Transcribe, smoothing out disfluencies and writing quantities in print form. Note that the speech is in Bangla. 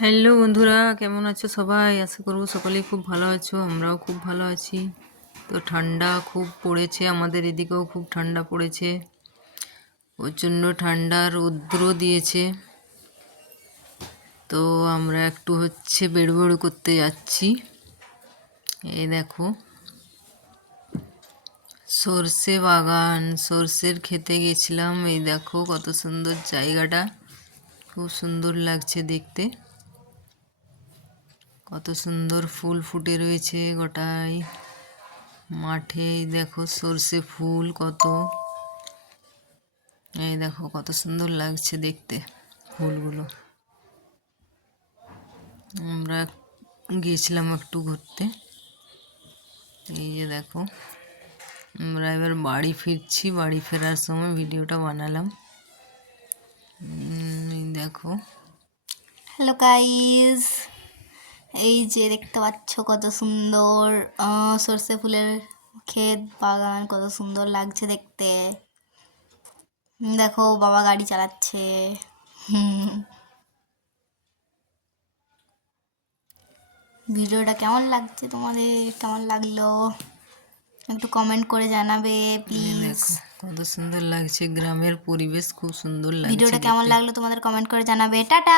হ্যালো বন্ধুরা, কেমন আছো সবাই? আশা করবো সকলেই খুব ভালো আছো। আমরাও খুব ভালো আছি। তো ঠান্ডা খুব পড়েছে, আমাদের এদিকেও খুব ঠান্ডা পড়েছে। প্রচণ্ড ঠান্ডা রৌদ্র দিয়েছে। তো আমরা একটু বেড়বেড় করতে যাচ্ছি। এই দেখো, সর্ষে বাগান, সর্ষের খেতে গেছিলাম। এই দেখো কত সুন্দর জায়গাটা, খুব সুন্দর লাগছে দেখতে। কত সুন্দর ফুল ফুটে রয়েছে গোটাই মাঠে। দেখো সর্ষে ফুল কত, এই দেখো কত সুন্দর লাগছে দেখতে ফুলগুলো। আমরা গিয়েছিলাম একটু ঘুরতে। এই যে দেখো, আমরা এবার বাড়ি ফিরছি। বাড়ি ফেরার সময় ভিডিওটা বানালাম। এই দেখো, হ্যালো গাইস, এই যে দেখতে পাচ্ছ কত সুন্দর সর্ষে ফুলের ক্ষেত বাগান, কত সুন্দর লাগছে দেখতে। দেখো বাবা গাড়ি চালাচ্ছে। ভিডিওটা কেমন লাগছে তোমাদের, কেমন লাগলো একটু কমেন্ট করে জানাবে এই প্লিজ। দেখো কত সুন্দর লাগছে, গ্রামের পরিবেশ খুব সুন্দর লাগছে ভিডিওটা কেমন দেখতে। লাগলো তোমাদের কমেন্ট করে জানাবে। টাটা।